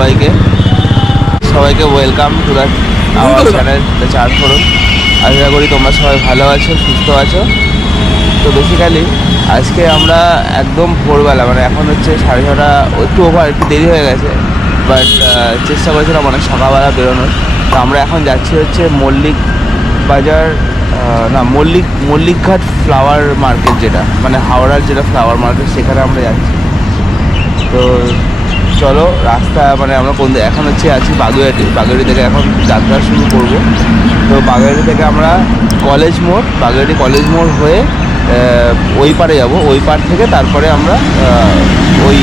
সবাইকে welcome to that our channel the chart forum. আশা করি তোমরা সবাই ভালো আছো, সুস্থ আছো। তো বেসিক্যালি আজকে আমরা একদম ভোরবেলা, মানে এখন হচ্ছে 6:30, একটু দেরি হয়ে গেছে, বাট চেষ্টা করেছিলাম অনেক সকালবেলা বেরোনোর। তো আমরা এখন যাচ্ছি হচ্ছে মল্লিক বাজার, না মল্লিকঘাট ফ্লাওয়ার মার্কেট, যেটা মানে হাওড়ার যেটা ফ্লাওয়ার মার্কেট, সেখানে আমরা যাচ্ছি। তো চলো, রাস্তা মানে আমরা এখন হচ্ছে আছি বাগুইআটি থেকে এখন যাত্রা শুরু করব। তো বাগুইআটি থেকে আমরা বাগুইআটি কলেজ মোড় হয়ে ওই পারে যাব, ওই পার থেকে তারপরে আমরা ওই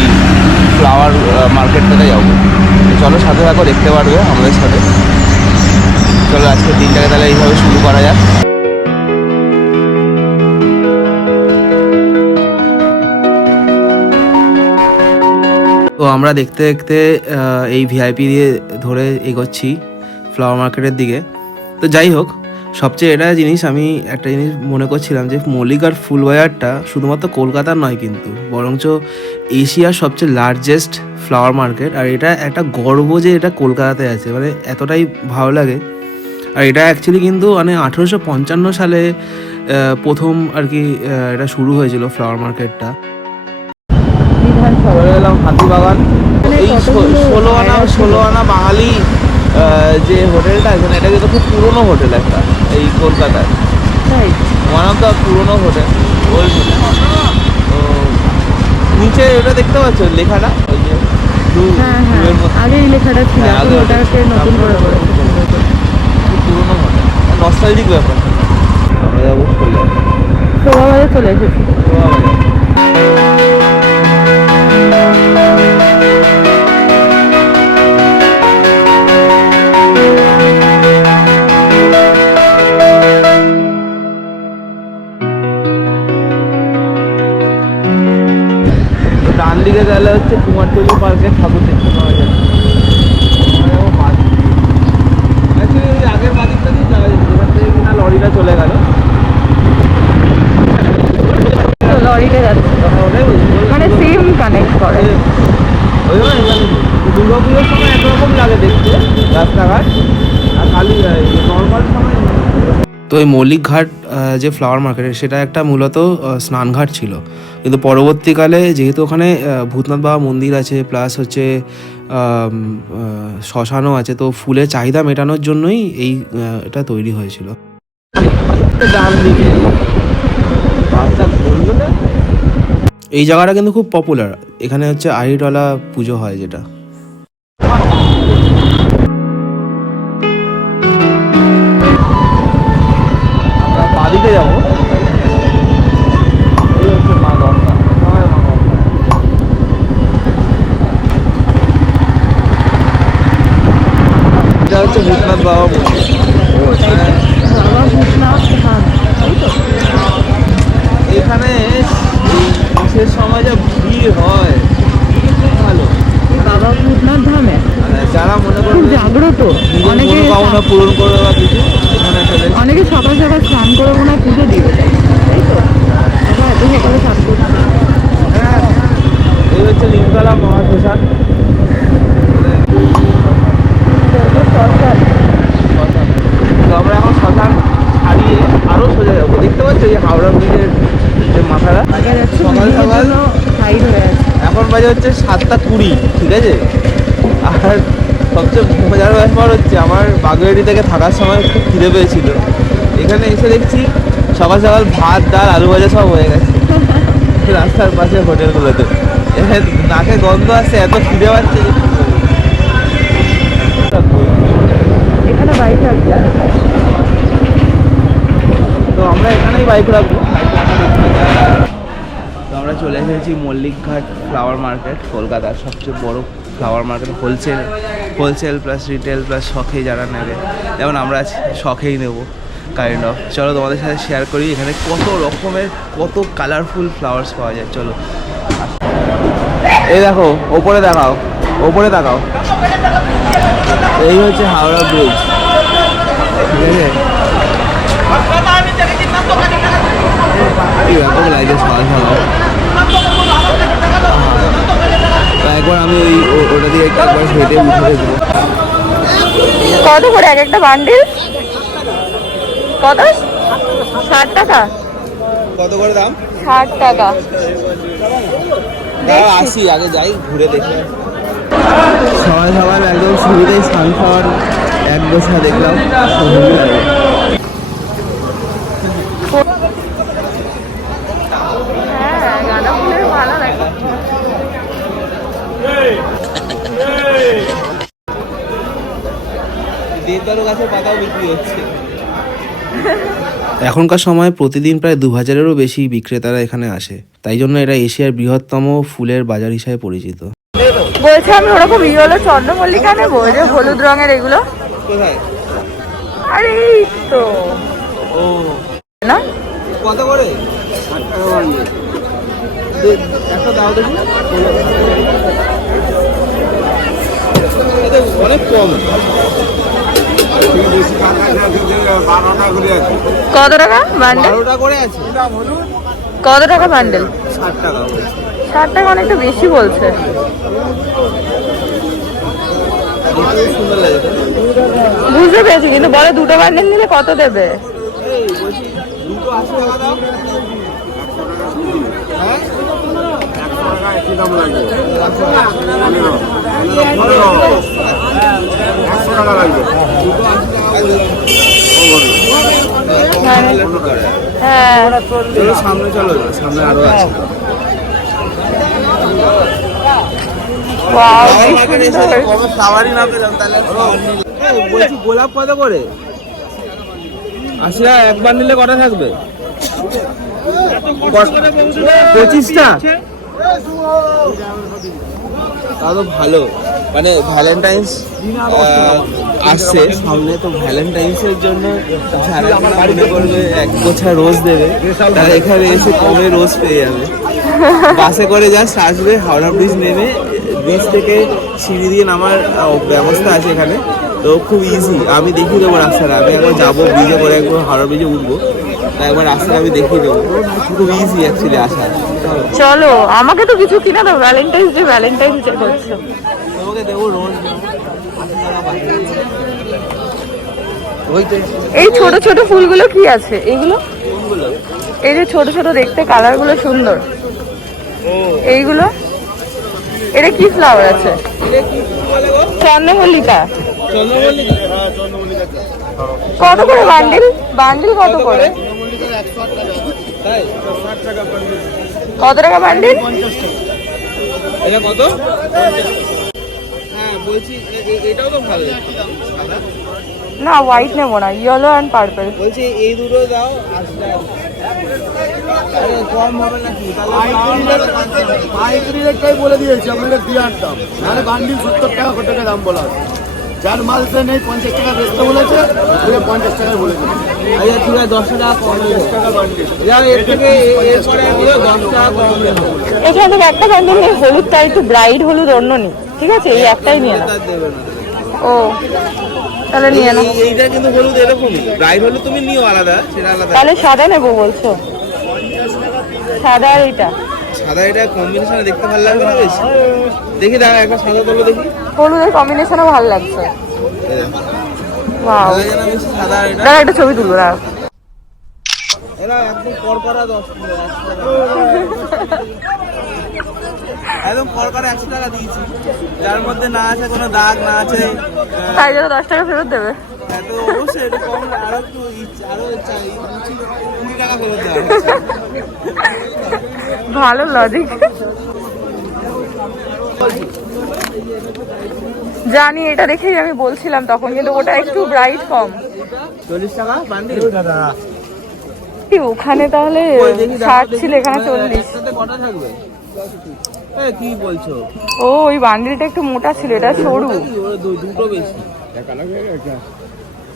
ফ্লাওয়ার মার্কেটটাতে যাবো। চলো সাথে থাকো, দেখতে পারবে আমাদের সাথে। চলো আজকের দিনটাকে তাহলে এইভাবে শুরু করা যাক। তো আমরা দেখতে দেখতে এই ভিআইপি দিয়ে ধরে এগোচ্ছি ফ্লাওয়ার মার্কেটের দিকে। তো যাই হোক, সবচেয়ে আমি একটা জিনিস মনে করছিলাম যে মল্লিকঘাট ফুল বাজারটা শুধুমাত্র কলকাতার নয়, কিন্তু বরঞ্চ এশিয়ার সবচেয়ে লার্জেস্ট ফ্লাওয়ার মার্কেট। আর এটা একটা গর্ব যে এটা কলকাতাতে আছে, মানে এতটাই ভালো লাগে। আর এটা অ্যাকচুয়ালি কিন্তু মানে 1855 সালে প্রথম আর কি এটা শুরু হয়েছিল ফ্লাওয়ার মার্কেটটা। এলাম হাতিবাগান, এই 16 আনা বাঙালি যে হোটেলটা আছে, এটা কিন্তু খুব পুরনো হোটেল একটা, এই কলকাতায় ওয়ান অফ দ্য পুরনো হোটেল, ওল্ড হোটেল। তো নিচে ওটা দেখতে পাচ্ছ লেখাটা, ওই যে আগে এই লেখাটা ছিল, ওটাকে নতুন করে খুব পুরনো হোটেল, নস্টালজিক ব্যাপার। আমরা যাবো শোভাবাজার, চলে এসেছি ডান দিকে গেলে হচ্ছে কুমারটুলি পার্কের ঠাকুর দেখতে পাওয়া যায়। অ্যাকচুয়ালি ওই আগের বাদিকটা দিয়ে যাওয়া যায়, যেখান থেকে কিনা লরিটা চলে গেল, লরিতে যাচ্ছে মানে সেম কানেক্ট করে। ওই দুর্গা পুজোর সময় একরকম লাগে দেখতে রাস্তাঘাট, আর কালী নর্মাল সময়। তো এই মল্লিকঘাট যে ফ্লাওয়ার মার্কেট, সেটা একটা মূলত স্নানঘাট ছিল, কিন্তু পরবর্তীকালে যেহেতু ওখানে ভূতনাথ বাবা মন্দির আছে, প্লাস হচ্ছে শ্মশানও আছে, তো ফুলের চাহিদা মেটানোর জন্যই এটা তৈরি হয়েছিল। এই জায়গাটা কিন্তু খুব পপুলার, এখানে হচ্ছে আড়িটলা পুজো হয় যেটা। বাড়িতে যাবো, এই হচ্ছে মা গঙ্গা, এটা হচ্ছে ভূতনাথ বাবা মন্দির। এখানে বিশেষ সময় যা ভিড় হয়, ভালো। বাবা ভূতনাথ ধামে যারা মনে করে জাগ্রত, অনেকে মনোকামনা পূরণ করে বা কিছু, অনেকে সকাল সকাল স্নান করে মনে হয় পুজো দিবে, তাই তো? এত সকালে স্নান করছে। হ্যাঁ, এই হচ্ছে লিঙ্গতলা মহাশ্মশান। তো আমরা এখন শ্মশান ছাড়িয়ে আরও সোজা যাবো। দেখতে পাচ্ছ এই হাওড়া ব্রিজের যে মাথাটা, সকাল সকাল এখন বাজে হচ্ছে 7:20, ঠিক আছে? আর সবচেয়ে মজার ব্যাপার হচ্ছে, আমার বাগুইআটি থেকে থাকার সময় খুব খিদে পেয়েছিল, এখানে এসে দেখছি সকাল সকাল ভাত, ডাল, আলু ভাজা সব হয়ে গেছে রাস্তার পাশে হোটেলগুলোতে। নাকে গন্ধ আসছে, এত খিদে পাচ্ছে। এখানে বাইক রাখবে, তো আমরা এখানেই বাইক রাখবো। তো আমরা চলে এসেছি মল্লিকঘাট ফ্লাওয়ার মার্কেট, কলকাতার সবচেয়ে বড় flower market. Wholesale plus retail plus শখে যারা নেবে, যেমন আমরা শখেই নেবো কাইন্ড অফ। চলো তোমাদের সাথে শেয়ার করি এখানে কত রকমের, কত কালারফুল ফ্লাওয়ার্স পাওয়া যায়। চলো, এই দেখো, ওপরে তাকাও, এই হচ্ছে হাওড়া ব্রিজ, ঠিক আছে? এরকম লাগে সকাল সকাল। একবার আমি ওটা দিয়ে একবার হেঁটে উঠে দেবো। কত করে এক একটা বান্ডিল? কত? 60 টাকা? কত করে দাম? 60 টাকা। আসি আগে যাই ঘুরে দেখে। সবাই সবার একদম শুরুতেই সানফ্লাওয়ার এক গোছা দেখলাম, হেভি লাগে। হ্যাঁ, গাঁদা ফুলের ভালো লাগে। দেবদারু গাছের পাতাও বিক্রি হচ্ছে। এখনকার সময় প্রতিদিন প্রায় 2000-এরও বেশি বিক্রেতারা এখানে আসে, তাই জন্য এটা এশিয়ার বৃহত্তম ফুলের বাজার হিসাবে পরিচিত। বলছি আমি ওরকম ইয়েলো চন্দ্রমল্লিকা নেবো, যে হলুদ রঙের এগুলো। কোথায়? আরে এই তো ও না, কত করে? একটা দাও দেখি। এটা অনেক কম। কত টাকা বান্ডেল? 12টা করে আছে। কত টাকা বান্ডেল? 60 টাকা। 60 টাকা অনেকটা বেশি বলছে। সুন্দর লাগে। বুঝতে পেরেছি, কিন্তু বলে দুটো বান্ডেল নিলে কত দেবে? দুটো 80 টাকা দাও। হ্যাঁ, 100 টাকা একই দাম লাগবে। 100 টাকা লাগবে। হ্যাঁ, সামনে চলো, সামনে আরো আছে। ওয়াও, বলছি গোলাপ কত করে? 80 টাকা। একবার নিলে কটা থাকবে? 25টা। তা তো ভালো। মানে ভ্যালেন্টাইন্স আসছে সামনে, তো ভ্যালেন্টাইন্সের জন্য যারা মনে করবে এক গোছা রোজ দেবে, তারা এখানে এসে কমে রোজ পেয়ে যাবে। বাসে করে জাস্ট আসবে, হাওড়া ব্রিজ নেমে ব্রিজ থেকে সিঁড়ি দিয়ে নামার ব্যবস্থা আছে এখানে, তো খুব ইজি। আমি দেখিয়ে দেবো রাস্তাটা। আমি একবার যাবো ব্রিজে করে, একবার হাওড়া ব্রিজে উঠবো, তাই একবার রাস্তাটা আমি দেখিয়ে দেবো। খুব ইজি অ্যাকচুয়ালি আসা। চলো আমাকে তো কিছু কিনা দাও, ভ্যালেন্টাইন্স ডে করছো। তোমাকে দেবো রোজ। এই ছোট ছোট ফুলগুলো কি আছে এগুলো? এই যে ছোট ছোট দেখতে, কালার গুলো সুন্দর। এইগুলো এটা কি ফ্লাওয়ার আছে? চন্দ্রমল্লিকা। কত করে বান্ডিল? বান্ডিল কত করে? কত টাকা বান্ডিল? এটা কত? হ্যাঁ বলছি এটাও তো ভালো। না, হোয়াইট নেবো না, ইয়েলো অ্যান্ড পার্পল। বলছি এই দুটো দাও। কম হবে নাকি? পাইকারি রেটটাই বলে দিয়েছি আপনাদের বিয়ার দাম, নাহলে বান্ডিল 70 টাকা করে দাম বলা আছে। যার মালটা নেই 50 টাকা বেচতে বলেছে, 50 টাকায় বলেছে। আচ্ছা ঠিক আছে, 10 টাকা কম। 10 টাকা বান্ডিল। এর থেকে এরপরে 10 টাকা কম দেবো। এখান থেকে একটা বান্ডিল নেই, হলুদটা একটু ব্রাইট হলুদ অন্য নি, ঠিক আছে? এই একটাই নিয়ে নাও। দেবে না। ও তাহলে নিয়ে নাও। এইটা কিন্তু হলুদ এরকমই, ব্রাইট হলুদ তুমি নিও আলাদা, সেটা আলাদা। তাহলে সাদা নেবো বলছো? সাদা আর এটা সাদা, এটা কম্বিনেশনে দেখতে ভালো লাগবে না বেশ? দেখি দাঁড়া, একটা সাদা তোলো দেখি। হলুদের কম্বিনেশনও ভালো লাগছে। ওয়াও, ভালো লাগে না বেশ সাদা আর এটা? দাঁড়া একটা ছবি তুলবো, দাঁড়া। এরা একদম করকরা 10 টাকা। একদম করকরা 100 টাকা দিয়েছি, যার মধ্যে না আছে কোনো দাগ, না আছে। তাই জন্য 10 টাকা ফেরত দেবে। এত অবশ্যই একটু কম না, আরো একটু আরো 20 টাকা ফেরত দেওয়া। ভালো লজিক। জানি, এটা দেখেই আমি বলছিলাম তখন, কিন্তু ওটা একটু ব্রাইট কম। 40 টাকা বান্ডিল। ওখানে তাহলে 60 ছিল, এখানে 40। একসাথে কটা থাকবে? কি বলছো? ও ওই বান্ডিলটা একটু মোটা ছিল, এটা সরু। দুটো বেশি।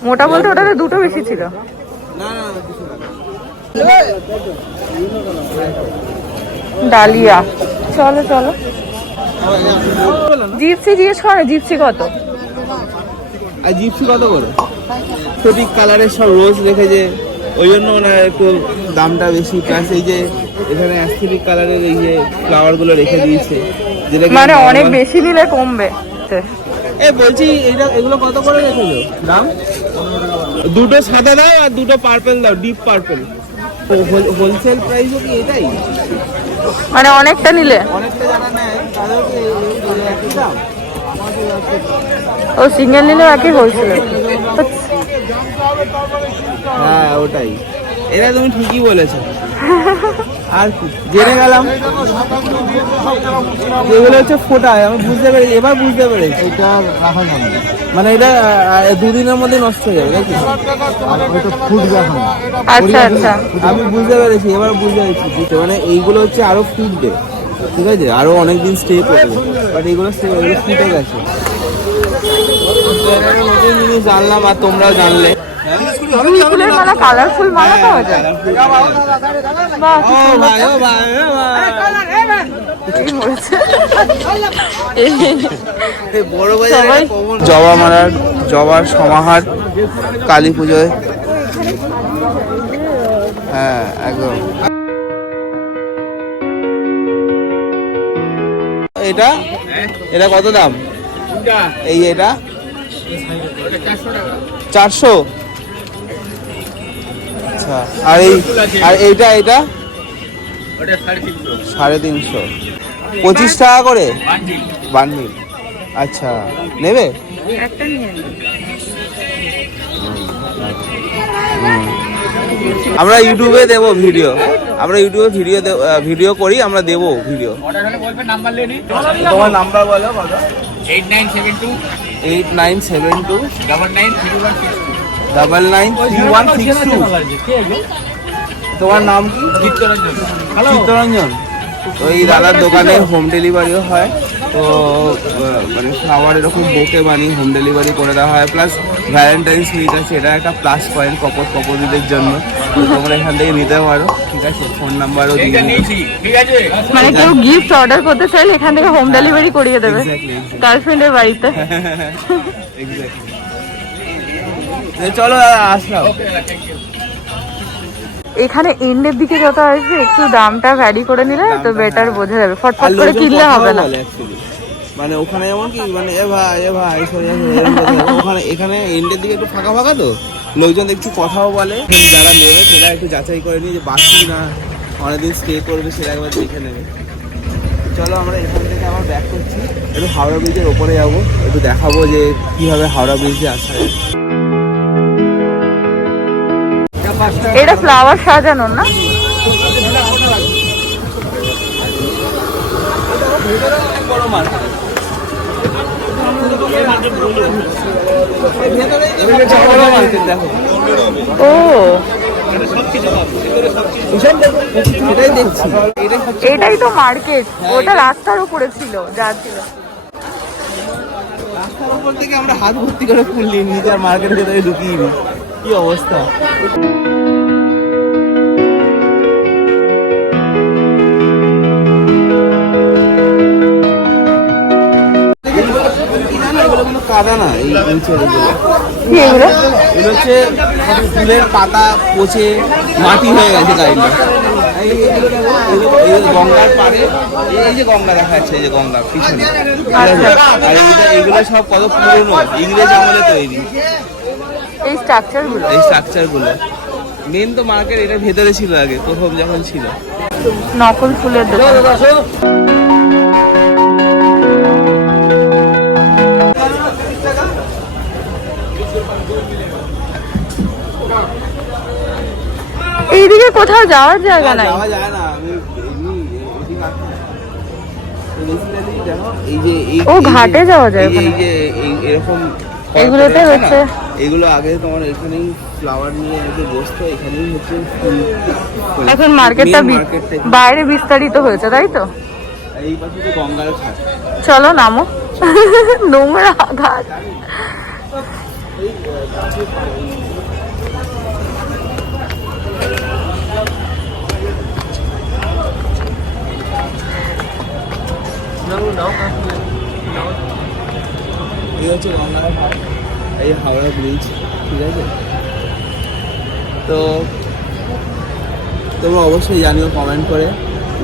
মোটা বলতে ওটাতে দুটো বেশি ছিল। না না কিছু না। ডালিয়া। চলো চলো, জিপসি জিজ্ঞেস করো, জিপসি কত? আর জিপসি কত করে? সঠিক কালারের সব রোজ রেখেছে, ওই জন্য ওনার একটু দামটা বেশি। প্লাস এই যে এখানে অ্যাস্থেটিক কালারের এই যে ফ্লাওয়ার গুলো রেখে দিয়েছে, যেটা মানে অনেক বেশি নিলে কমবে। এ বলছি এগুলো কত করে রেখেছো দাম? দুটো সাদা দাও আর দুটো পার্পল দাও, ডিপ পার্পল। হোলসেল প্রাইসও কি এটাই? মানে অনেকটা নিলে অনেকটা যারা নেয় তাদেরকে একই দাম? ও সিঙ্গেল নিলেও একই হোলসেল। হ্যাঁ ওটাই, এটা তুমি ঠিকই বলেছো। আর কি জেনে গেলাম যেগুলো হচ্ছে ফোটায়, আমি বুঝতে পেরেছি, এবার বুঝতে পেরেছি। এটা রাখা যাবে না, মানে এটা দুদিনের মধ্যে নষ্ট হয়ে যাবে নাকি? আর ওইটা ফুটবে এখন না। আচ্ছা আচ্ছা, আমি বুঝতে পেরেছি, এবার বুঝতে পেরেছি। মানে এইগুলো হচ্ছে আরো ফুটবে, ঠিক আছে, আরো অনেকদিন স্টে করবে, বাট এইগুলো ফুটে গেছে। নতুন জিনিস জানলাম আর তোমরাও জানলে। ফুলের মালা, কালারফুল মালা পাওয়া যায়। বাহ, কি সুন্দর। কি বলছে? সবাই জবা মালার, জবার সমাহার কালী পুজোয়। হ্যাঁ একদম। এটা এটা কত দাম? এই এটা 400। আচ্ছা, আর এইটা 350, 25 টাকা করে বান্ডিল। আচ্ছা, নেবে? একটা নিয়ে নি। আমরা ইউটিউবে দেবো ভিডিও, আমরা ইউটিউবে ভিডিও করি, আমরা দেবো ভিডিও। তোমার নাম্বার বলো। 8972 993162। তোমার নাম কি? চিত্তরঞ্জন। তো এই দাদার দোকানে হোম ডেলিভারিও হয়। তো মানে ফ্লাওয়ার এরকম বোকে বানিয়ে হোম ডেলিভারি করে দেওয়া হয়, প্লাস ভ্যালেন্টাইন্স উইক আছে, এটা একটা প্লাস পয়েন্ট কপলদের জন্য। তো তোমরা এখান থেকে নিতে পারো, ঠিক আছে, ফোন নাম্বারও দিয়ে দিচ্ছি। মানে কেউ গিফট অর্ডার করতে চাইলে এখান থেকে হোম ডেলিভারি করিয়ে দেবে গার্লফ্রেন্ডের বাড়িতে। চলো আসলাম। এখানে এন্ডের দিকে যত আসবে একটু দামটা ভ্যারি করে নিলে তো বেটার বোঝা যাবে, ফটফট করে কিনলে হবে না। মানে ওখানে যেমন কি মানে এ ভাই ওখানে, এখানে এন্ডের দিকে একটু ফাঁকা ফাঁকা, তো লোকজন একটু কথাও বলে, যারা নেবে সেটা একটু যাচাই করে নিয়ে যে বাকি না অনেকদিন স্টে করবে সেটা একবার দেখে নেবে। চলো আমরা এখান থেকে আবার ব্যাক করছি, একটু হাওড়া ব্রিজের ওপরে যাবো, একটু দেখাবো যে কিভাবে হাওড়া ব্রিজে আসা যায়। এটা ফ্লাওয়ার সাজানো না? বড় মার্কেট, দেখো। ও এটাই দেখছি, এটাই তো মার্কেট, ওটা রাস্তার উপরে ছিল যা ছিল। রাস্তার উপর থেকে আমরা হাত ভর্তি করে ফুল নিয়ে নিয়েছি আর মার্কেটের ভেতরে ঢুকিয়ে নি, কি অবস্থা। কাদা না, এই এগুলো হচ্ছে ফুলের পাতা পচে মাটি হয়ে গেছে গাড়িটা। গঙ্গার পাড়ে, এই যে গঙ্গা দেখা যাচ্ছে, এই যে গঙ্গা পিছনে, আর এইগুলো সব কত পুরনো, ইংরেজ আমলে তৈরি এই স্ট্রাকচার গুলো। মেন তো মার্কেট এটা ভেতরে ছিল আগে, প্রথম যখন ছিল। নকল ফুলের দোকান। এইদিকে কোথাও যাওয়ার জায়গা নাই। যাওয়া যায় না, আমি ও ঘাটে যাওয়া যায় ওখানে। এই যে এরকম এগুলোতে হচ্ছে, এগুলো আগে তোমার এখানেই ফ্লাওয়ার নিয়ে এসে বসতো, এখানেই হচ্ছে ফুল। এখন মার্কেটটা বাইরে বিস্তারিত হয়েছে, তাই তো? এই পাশে তো গঙ্গার ঘাট। চলো নামো। নোংরা ঘাট। এই হচ্ছে গঙ্গার ঘাট, এই হাওড়া ব্রিজ, ঠিক আছে। তো তোমরা অবশ্যই জানিও কমেন্ট করে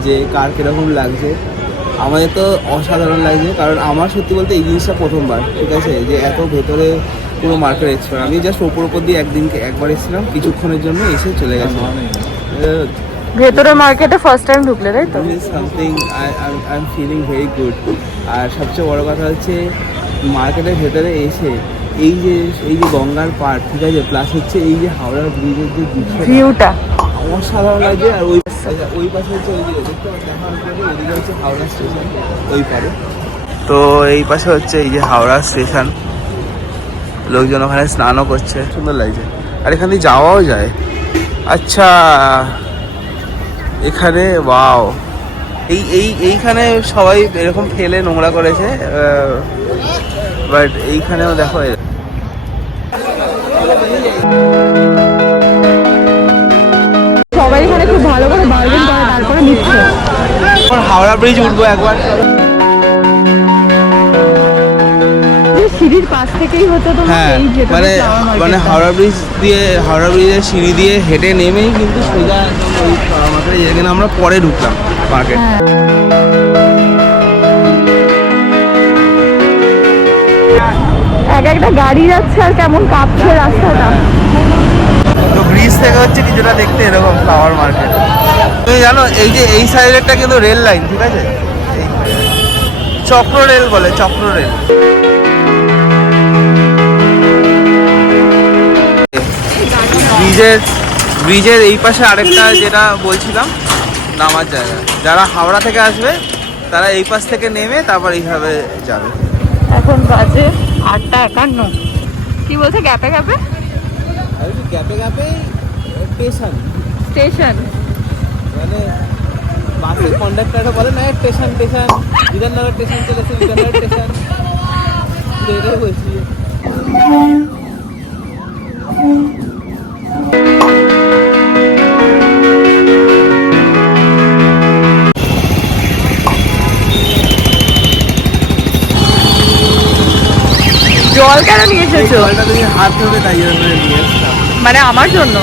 যে কার কিরকম লাগছে। আমাদের তো অসাধারণ লাগছে, কারণ আমার সত্যি বলতে এই জিনিসটা প্রথমবার, ঠিক আছে, যে এত ভেতরে পুরো মার্কেট এক্সপ্লোর। আমি জাস্ট ওপর দিয়ে একবার এসেছিলাম কিছুক্ষণের জন্য, এসে চলে গেছি। ভেতরে মার্কেটে ফার্স্ট টাইম ঢুকলে, তাই তো? Something I am feeling very good. আর সবচেয়ে বড় কথা হচ্ছে মার্কেটের ভেতরে এসে এই যে গঙ্গার পাড়, ঠিক আছে, প্লাস হচ্ছে এই যে হাওড়া ব্রিজের যে ভিউটা অসাধারণ লাগছে। আর ওই পাশে হচ্ছে ওই যে দেখতে দেখা হচ্ছে ওইদিকে হচ্ছে হাওড়া স্টেশন, ওই পারে। তো এই পাশে হচ্ছে এই যে হাওড়া স্টেশন, লোকজন ওখানে স্নানও করছে, সুন্দর লাগছে। আর এখান দিয়ে যাওয়াও যায়। আচ্ছা, এখানে ওয়াও, এইখানে সবাই এরকম ফেলে নোংরা করেছে, বাট এইখানেও দেখো সবাই এখানে খুব ভালো করে বার্গেন করে তারপরে নিচ্ছে। হাওড়া ব্রিজ উঠবো একবার। সিঁড়ির পাশ থেকেই হতো তো। হ্যাঁ, মানে হাওড়া ব্রিজের সিঁড়ি দিয়ে হেঁটে নেমেই কিন্তু সোজা একদম ওই মার্কেটে, যেখানে আমরা পরে ঢুকলাম মার্কেট। এক একটা গাড়ি যাচ্ছে আর কেমন কাঁপছে রাস্তাটা। তো ব্রিজ থেকে হচ্ছে কিছুটা দেখতে এরকম ফ্লাওয়ার মার্কেট। তুমি জানো এই যে এই সাইডেরটা কিন্তু রেল লাইন, ঠিক আছে, চক্র রেল বলে, চক্র রেল। ব্রিজের এই পাশে আরেকটা যেটা বলছিলাম নামার জায়গা, যারা হাওড়া থেকে আসবে তারা এই পাশ থেকে নেমে তারপর এইভাবে যাবে। এখন বাজে 8:51। কি বলছে গ্যাপে গ্যাপে? গ্যাপে গ্যাপে স্টেশন মানে বাসের কন্ডাক্টরটা বলে না স্টেশন বিধাননগর স্টেশন চলেছে, বিধাননগর স্টেশন, এটাই বলছি। জল কেন নিয়ে এসেছো? জলটা তুমি হাত ধরে তাই জন্য নিয়ে এসেছিলাম। মানে আমার জন্য?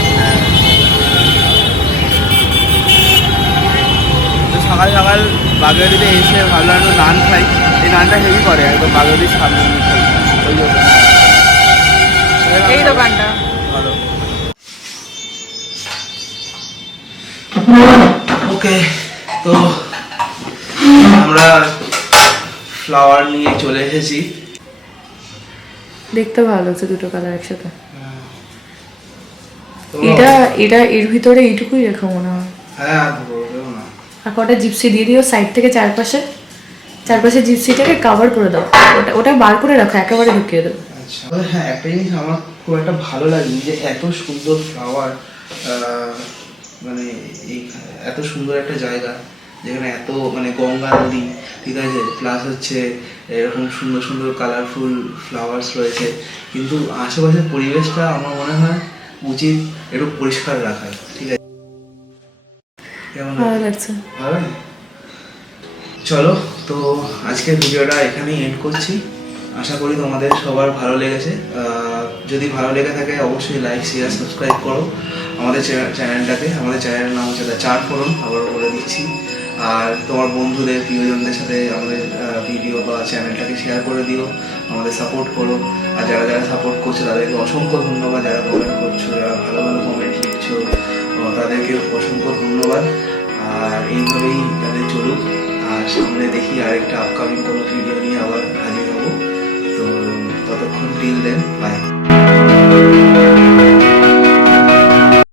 সকাল সকাল বাগেরহাটিতে এসে ভাবলাম একটু নান খাই। এই নানটা হেভি করে একদম বাগেরহাটির সামনে খাই, ওই জন্য। এই দোকানটা ভালো। ওকে, তো আমরা ফ্লাওয়ার নিয়ে চলে এসেছি। দেখতে ভালো হচ্ছে দুটো কালার একসাথে। তো এটা এর ভিতরে এইটুকুই রেখো মনে হয়। হ্যাঁ, বলবেও না। আর কটা জিপসি দিয়ে দিও সাইড থেকে, চারপাশে জিপসিটাকে কভার করে দাও। ওটা বার করে রাখো, একেবারে ঢুকিয়ে দাও। আচ্ছা, হ্যাঁ, একটা জিনিস আমার খুব একটা ভালো লাগে যে এত সুন্দর ফ্লাওয়ার, মানে এই এত সুন্দর একটা জায়গা যেখানে এত মানে গঙ্গা নদী, ঠিক আছে, প্লাস হচ্ছে এরকম সুন্দর সুন্দর কালারফুল ফ্লাওয়ার্স রয়েছে, কিন্তু আশেপাশের পরিবেশটা আমার মনে হয় উচিত একটু পরিষ্কার রাখা, ঠিক আছে। ভালো লাগছে। ভালো, চলো তো আজকের ভিডিওটা এখানেই এন্ড করছি। আশা করি তোমাদের সবার ভালো লেগেছে। যদি ভালো লেগে থাকে অবশ্যই লাইক, শেয়ার, সাবস্ক্রাইব করো আমাদের চ্যানেলটাকে। আমাদের চ্যানেলের নাম হচ্ছে দ্য চার ফোরন, আবারও বলে দিচ্ছি। আর তোমার বন্ধুদের, প্রিয়জনদের সাথে আমাদের ভিডিও বা চ্যানেলটাকে শেয়ার করে দিও, আমাদের সাপোর্ট করো। আর যারা যারা সাপোর্ট করছো তাদেরকে অসংখ্য ধন্যবাদ। যারা কমেন্ট করছো, যারা ভালো ভালো কমেন্ট লিখছো, তাদেরকে অসংখ্য ধন্যবাদ। আর এইভাবেই তাদের চলুক। আর সামনে দেখি আরেকটা আপকামিং কোনো ভিডিও নিয়ে আবার হাজির হবো। তো ততক্ষণ টিল দেন, বাই।